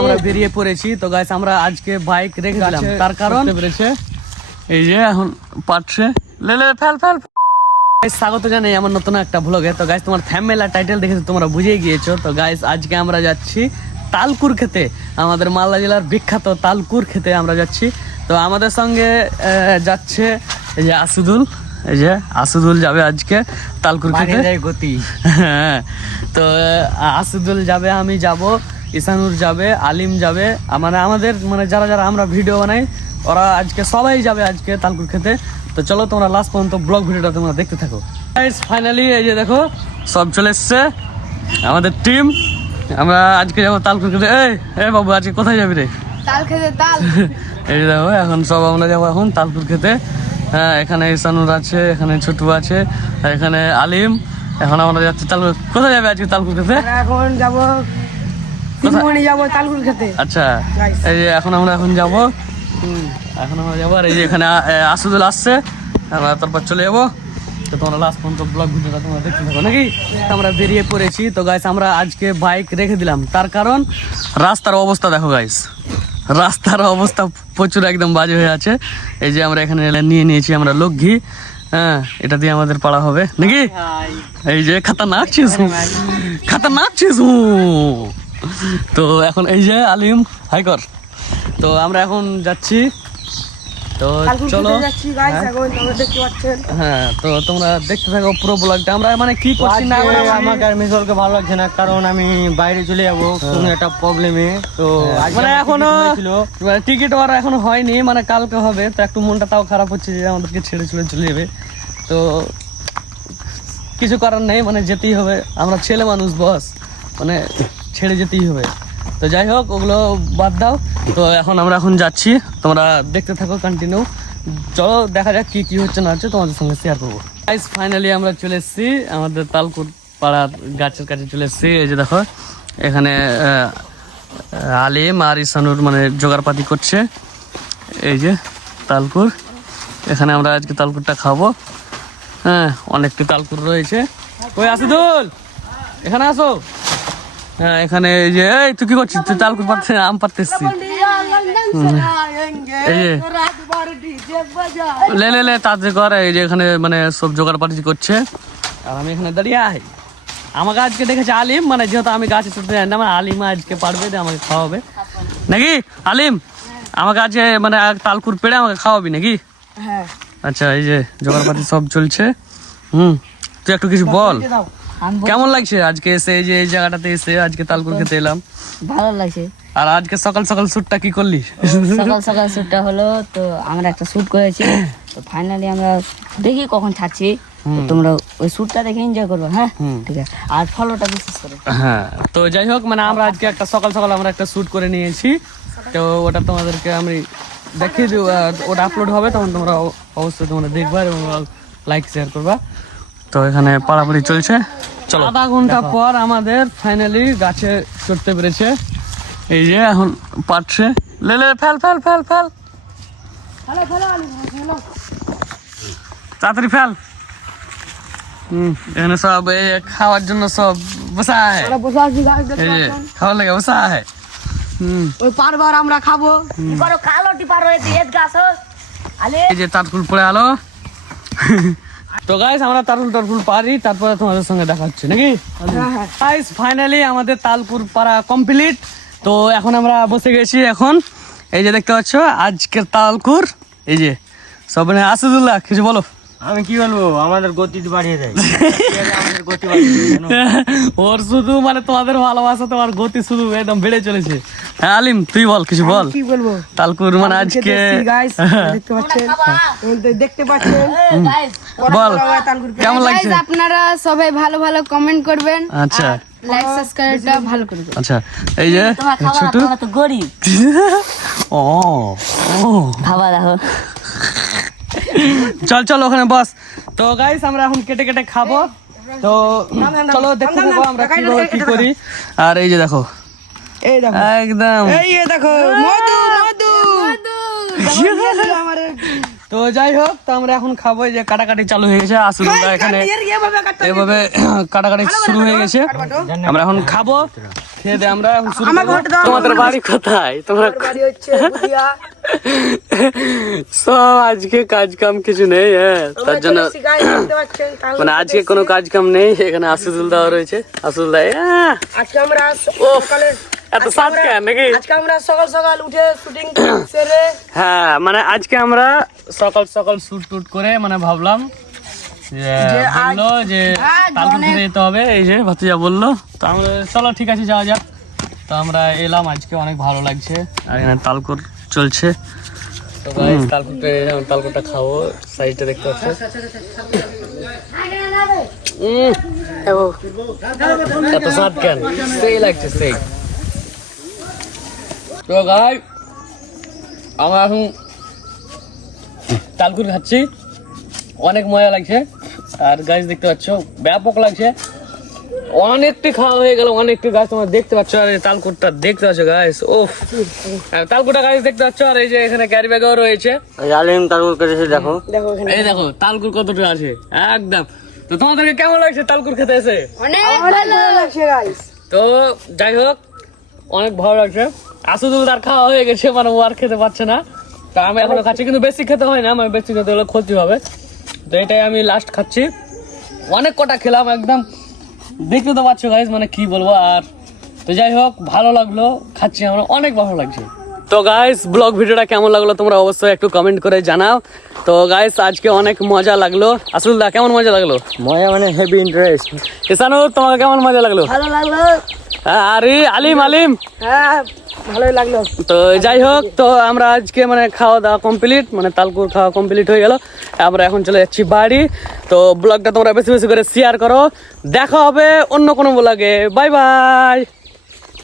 আমরা বেরিয়ে পড়েছি তো গাইস আমরা আজকে বাইক রেখে দিলাম তার কারণ এই যে এখন পাটছে স্বাগত জানাই আমার নতুন একটা ভ্লগে। তো গাইস তোমার থাম্বনেল আর টাইটেল দেখে তোমরা বুঝেই গিয়েছো। তো গাইস আজকে আমরা যাচ্ছি তালকুর খেতে, আমাদের মালদা জেলার বিখ্যাত তালকুর খেতে আমরা যাচ্ছি। তো আমাদের সঙ্গে যাচ্ছে এই যে আসিদুল, এই যে আসিদুল যাবে আজকে তালকুর খেতে। হ্যাঁ, তো আসিদুল যাবে, আমি যাব, ইসানুর যাবে, আলিম যাবে, মানে আমাদের মানে যারা যারা আমরা ভিডিও বানাই ওরা আজকে সবাই যাবে আজকে তালকুর খেতে। তো চলো তোমরা লাস্ট পর্যন্ত ব্লগ ভিডিওটা তোমরা দেখতে থাকো। ফাইনালি এই যে দেখো সব চলে এসছে আমাদের টিম। আমরা আজকে যাবো তালকুর খেতে। এই বাবু আজকে কোথায় যাবি রে? তাল খেতে তাল। এই দেখো এখন সব আমরা যাবো এখন তালকুর খেতে। হ্যাঁ, এখানে ইসানুর আছে, এখানে ছোটু আছে, এখানে আলিম। এখন আমরা যাচ্ছি তালকুর। কোথায় যাবে আজকে তালকুর খেতে? এখন যাবো যাবো তালকুর খেতে। আচ্ছা, এই যে এখন আমরা যাবো, এখন আমরা যাবো। আর এই যে এখানে আসিদুল আসছে, আমরা তারপর চলে যাবো। তো তোমরা লাস্ট পর্যন্ত ব্লগ ভিডিওটা তোমরা দেখতে থাকো নাকি। আমরা বেরিয়ে পড়েছি। তো গাইস আমরা আজকে বাইক রেখে দিলাম তার কারণ রাস্তার অবস্থা দেখো গাইস, রাস্তার অবস্থা প্রচুর একদম বাজে হয়ে আছে। এই যে আমরা এখানে নিয়ে নিয়েছি আমরা লোক ঘি। হ্যাঁ, এটা দিয়ে আমাদের পাড়া হবে নাকি। এই যে খাতারনাক চিজ, খাতারনাক চিজ। তো এখন এই যে আলিম হাই কর। তো আমরা এখন যাচ্ছি, তো চলো। হ্যাঁ, তো তোমরা দেখতে থাকো পুরো ব্লগটা। আমরা মানে কি করছি না, আমাকে আর মিশলকে ভালো লাগছে না, কারণ আমি বাইরে চলে যাবো কোনো একটা প্রবলেমে। তো মানে এখনো টিকিট ওর এখনো হয়নি, মানে কালকে হবে। তো একটু মনটা তাও খারাপ হচ্ছে যে আমাদেরকে ছেড়ে চলে যাবে। তো কিছু করার নেই, মানে যেতেই হবে, আমরা ছেলে মানুষ বস, মানে ছেড়ে যেতেই হবে। তো যাই হোক ওগুলো বাদ দাও। তো এখন আমরা যাচ্ছি, তোমরা দেখতে থাকো কন্টিনিউ। চলো দেখা যাক কি কি হচ্ছে না হচ্ছে, তোমাদের সঙ্গে শেয়ার করবো। গাইস ফাইনালি আমরা চলে এসেছি আমাদের তালকুর পাড়ার গাছের কাছে চলে এসেছি। এই যে দেখো এখানে আলিম আর ইসানুর মানে জোগাড়পাতি করছে। এই যে তালকুর, এখানে আমরা আজকে তালকুরটা খাবো। হ্যাঁ, অনেকটা তালকুর রয়েছে। কই আসিদুল, এখানে আসো। হ্যাঁ, এখানে এই যে এই তুই কি করছিস? তুই তালকুর পাড়তে আম পাড়তে এসছিস। এই যে লে তাড়াতাড়ি কর। এই যে এখানে মানে সব জোগাড় পাতি করছে আর আমি এখানে দাঁড়িয়ে আছি। আমাকে আজকে দেখেছে আলিম, মানে যেহেতু আমি গাছে চড়তে জানি না, মানে আলিম আজকে পারবে, আমাকে খাওয়াবে নাকি। আলিম আমাকে আজকে মানে তালকুর পেড়ে আমাকে খাওয়াবি নাকি? হ্যাঁ। আচ্ছা, এই যে জোগাড়পাতি সব চলছে। তুই একটু কিছু বল, কেমন লাগছে আজকে এসে, এই যে এই জায়গাটাতে এসে আজকে তালকুর খেতে এলাম? ভালো লাগছে। আর আজকে সকাল সকাল শ্যুটটা কি করলি? সকাল সকাল শ্যুটটা হলো, তো আমরা একটা শ্যুট করেছি। তো ফাইনালি আমরা দেখি কখন ছাড়ছি, তোমরা ওই শ্যুটটা দেখে এনজয় করবে। হ্যাঁ ঠিক আছে, আর ফলোটা বিশেষ করে। হ্যাঁ, তো যাই হোক মানে আমরা আজকে একটা সকাল সকাল আমরা একটা শ্যুট করে নিয়েছি। তো ওটা তোমাদেরকে আমি দেখিয়ে দেবো, ওটা আপলোড হবে তখন তোমরা অবশ্যই তোমরা দেখবা এবং লাইক শেয়ার করবা। তো এখানে পাড়াপাড়ি চলছে। চলো, আধা ঘন্টা পর আমাদের ফাইনালি গাছে চড়তে পেরেছে। এই যে এখন পাটছে, ফেল তাড়াতাড়ি ফেল। এখানে সব খাওয়ার জন্য সব বসা হয়, এই যে খাওয়ার লাগে বসা হয়। ওই পারবার আমরা খাবো। এই যে তারকুল পড়ে আলো। তো গাইস আমরা তারকুল পারি, তারপরে তোমাদের সঙ্গে দেখা হচ্ছে নাকি। গাইস ফাইনালি আমাদের তালকুর পাড়া কমপ্লিট। তো এখন আমরা বসে গেছি। এখন এই যে দেখতে পাচ্ছ আজকের তালকুর। এই যে সব আসিদুল্লাহ কিছু বলো। আমি কি বলবো, আমাদের গতি বাড়িয়ে দেয়। ওর শুধু মানে তোমাদের ভালোবাসা, তোমার গতি শুধু একদম বেড়ে চলেছে। হ্যাঁ আলিম তুই বল, কিছু বল। কি বলবো, তালকুর মানে আজকে দেখতে পাচ্ছেন বল কেমন লাগছে? আপনারা সবাই ভালো ভালো কমেন্ট করবেন। আচ্ছা, লাইক সাবস্ক্রাইবটা ভালো করে দেবেন। আচ্ছা এই যে ছোট তো গরিব ও খাওয়া দেখো। চল ওখানে বস। তো গাইস আমরা এখন কেটে কেটে খাবো। তো চলো দেখতে থাকো আমরা কিভাবে কি করি। আর এই যে দেখো, এই দেখো একদম এই দেখো মধু তো যাই হোক, তো আমরা এখন খাবো। এই যে কাটাকাটি চালু হয়ে গেছে, আসুদুল্লাহ এখানে এভাবে কাটাকাটি শুরু হয়ে গেছে। আমরা এখন খাবো, খেয়ে দিয়ে আমরা এখন শুরু করবো। তোমাদের বাড়ি কোথায়? তোমরা সব আজকে কাজ কাম কিছু নেই, হ্যাঁ, তার জন্য মানে আজকে কোনো কাজ কাম নেই। এখানে আসুদুল্লাহ রয়েছে, আসুদুল্লাহ আজকে আমরা সকালে এত সাত কেন নাকি? আজকে আমরা সকাল সকাল উঠে শুটিং সেরে হ্যাঁ, মানে আজকে আমরা সকাল সকাল শুট টুট করে মানে ভাবলাম বললো যে তালকুর খেতে যেতে হবে, এই যে ভাতিজা বললো। তো আমরা চলো ঠিক আছে যাওয়া যাক। তো আমরা এলাম, আজকে অনেক ভালো লাগছে। আর এখানে তালকুর চলছে। তো গাইস তালকুরটা খাবো, সাইডটা দেখতে পাচ্ছ। এত স্বাদ কেন? সেই লাগছে সেই। তো গাই আমরা এখন তালকুর খাচ্ছি, অনেক মজা লাগছে। আর গাছ দেখতে পাচ্ছ ব্যাপক লাগছে, অনেকটি খাওয়া হয়ে গেল, অনেকটি গাছ তোমরা দেখতে পাচ্ছ। আর এই তালকুরটা দেখতে পাচ্ছ গাছ, ওফ, তালকুরটা গাছ দেখতে পাচ্ছ। আর এই যে এখানে ক্যারি ব্যাগও রয়েছে, আলিম তালকুর করেছে, দেখো এই দেখো তালকুর কতটা আছে একদম। তো তোমাদেরকে কেমন লাগছে তালকুর খেতে এসে? অনেক ভালো লাগছে গাইস। তো যাই হোক, অনেক ভালো লাগছে। আসুদুল তার খাওয়া হয়ে গেছে, মানে ও আর খেতে পারছে না। তা আমি এখনো খাচ্ছি, কিন্তু বেশি খেতে হয় না, মানে বেশি খেতে হলে ক্ষতি হবে। তো এটাই আমি লাস্ট খাচ্ছি, অনেক কটা খেলাম একদম, দেখতে তো পাচ্ছ গাইস, মানে কি বলবো। আর তো যাই হোক, ভালো লাগলো, খাচ্ছি আমরা, অনেক ভালো লাগছে। তো গাইস ব্লগ ভিডিওটা কেমন লাগলো তোমরা অবশ্যই একটু কমেন্ট করে জানাও। তো গাইস আজকে অনেক মজা লাগলো। আসুদুল্লাহ কেমন মজা লাগলো? মজা মানে হেভি ইন্টারেস্ট। ইসানুর তোমাকে কেমন মজা লাগলো? ভালো লাগলো। আরে আলিম হ্যাঁ ভালোই লাগলো। তো যাই হোক, তো আমরা আজকে মানে খাওয়া দাওয়া কমপ্লিট, মানে তালকুর খাওয়া কমপ্লিট হয়ে গেল। আমরা এখন চলে যাচ্ছি বাড়ি। তো ব্লগটা তোমরা বেশি বেশি করে শেয়ার করো। দেখা হবে অন্য কোনো ব্লগে। Bye bye.